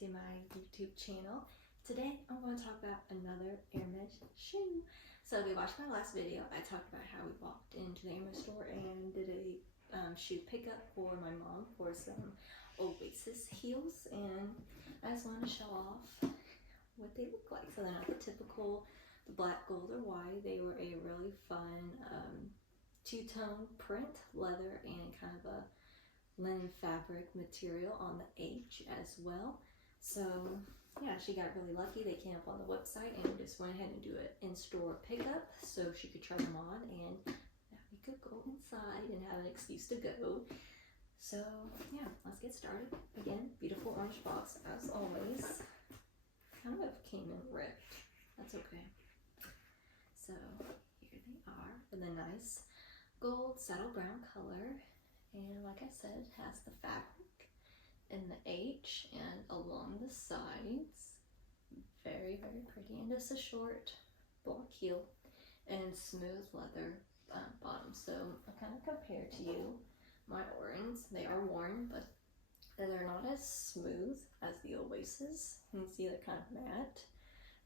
to my YouTube channel. Today I'm going to talk about another Hermes shoe. So if you watched my last video, I talked about how we walked into the Hermes store and did a shoe pickup for my mom for some Oasis heels, and I just wanted to show off what they look like. So they're not the typical the black, gold, or white. They were a really fun two-tone print, leather, and kind of a linen fabric material on the H as well. So yeah, she got really lucky. They came up on the website and just went ahead and do it in-store pickup so she could try them on, and now we could go inside and have an excuse to go. So yeah, let's get started. Again, beautiful orange box as always. Kind of came in ripped. That's okay. So here they are in the nice gold saddle brown color. And like I said, it has the fabric in the H and along the sides. Very, very pretty. And it's a short black heel and smooth leather bottom. So I kind of compare to you my Orens. They are worn, but they're not as smooth as the Oasis. You can see they're kind of matte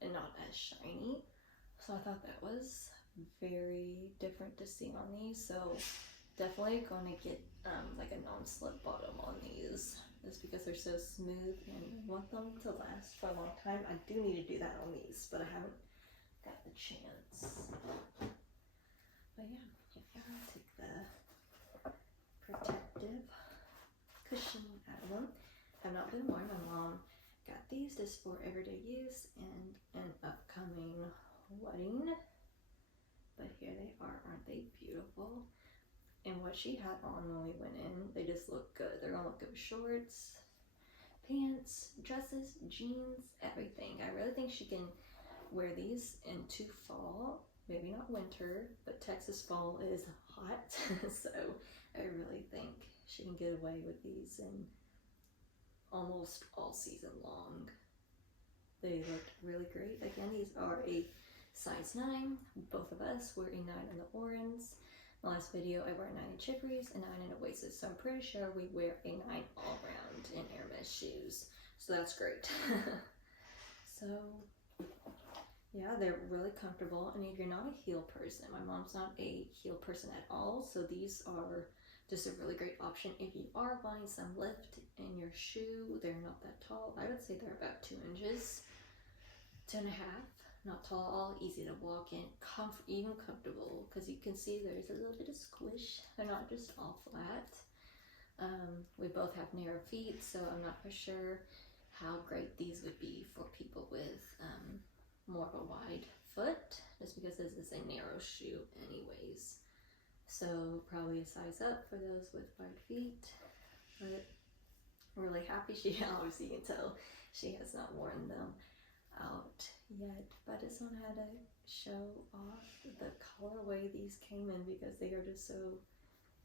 and not as shiny. So I thought that was very different to see on these. So definitely going to get like a non-slip bottom on these, just because they're so smooth and I want them to last for a long time. I do need to do that on these, but I haven't got the chance. But yeah, if I take the protective cushion out of them, have not been worn. My mom got these just for everyday use and an upcoming wedding. But here they are. Aren't they beautiful? And what she had on when we went in, they just look good. They're gonna look good with shorts, pants, dresses, jeans, everything. I really think she can wear these into fall. Maybe not winter, but Texas fall is hot. So I really think she can get away with these in almost all season long. They look really great. Again, these are a size 9. Both of us were a 9 in the Orens. The last video I wear a 9 in Chicories, a 9 in Oasis, so I'm pretty sure we wear a 9 all round in Hermes shoes. So that's great. So yeah, they're really comfortable, and if you're not a heel person, my mom's not a heel person at all, so these are just a really great option if you are wanting some lift in your shoe. They're not that tall. I would say they're about 2 inches, 2.5. Not tall, easy to walk in, even comfortable, because you can see there's a little bit of squish. They're not just all flat. We both have narrow feet, so I'm not for sure how great these would be for people with more of a wide foot, just because this is a narrow shoe anyways. So probably a size up for those with wide feet. But I'm really happy. She obviously, you can tell she has not worn them out yet, but I just want how to show off the colorway these came in, because they are just so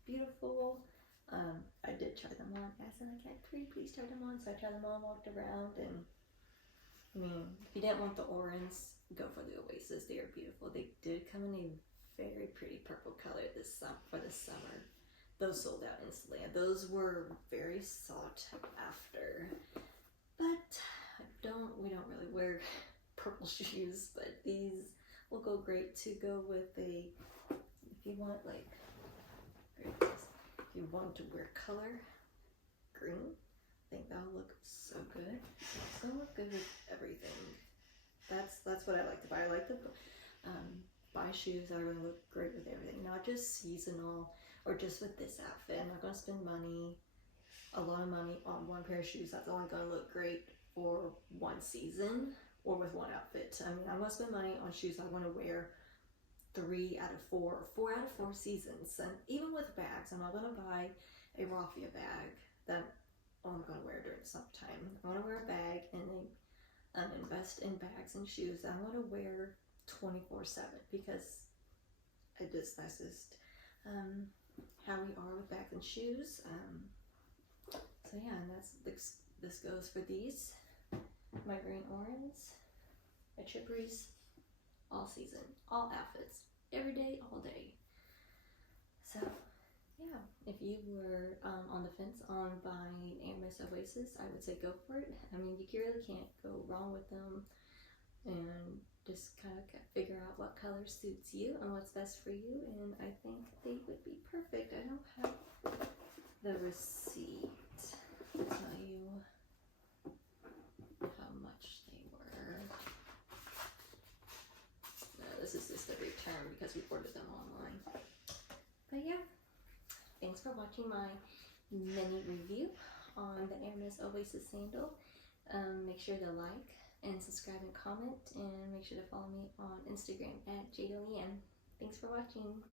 beautiful. I did try them on. I said, like, please try them on. So I tried them on, walked around, and I mean, if you didn't want the Orens, go for the Oasis. They are beautiful. They did come in a very pretty purple color for the summer. Those sold out instantly. Those were very sought after, but we don't really wear purple shoes, but these will go great to go with if you want, like, if you want to wear color green, I think that'll look so good. It's gonna look good with everything. That's what I like to buy. I like to buy shoes that are gonna look great with everything, not just seasonal or just with this outfit. I'm not gonna spend a lot of money on one pair of shoes that's only gonna look great for one season or with one outfit. I mean, I'm gonna spend money on shoes I want to wear 3 out of 4 or 4 out of 4 seasons. And even with bags, I'm not gonna buy a raffia bag that I'm gonna wear during summertime. I want to wear a bag and invest in bags and shoes that I'm gonna wear 24/7, because that's just how we are with bags and shoes. So yeah, and this goes for these. My green Orens, my Chicories, all season, all outfits, every day, all day. So yeah, if you were on the fence on buying Hermès Oasis, I would say go for it. I mean, you really can't go wrong with them, and just kind of figure out what color suits you and what's best for you, and I think they would be perfect. I don't have the receipt to tell you how much they were. No, this is just a return because we ordered them online. But yeah, thanks for watching my mini review on the Hermès Oasis sandal. Make sure to like and subscribe and comment, and make sure to follow me on Instagram at JadaLeanne. Thanks for watching.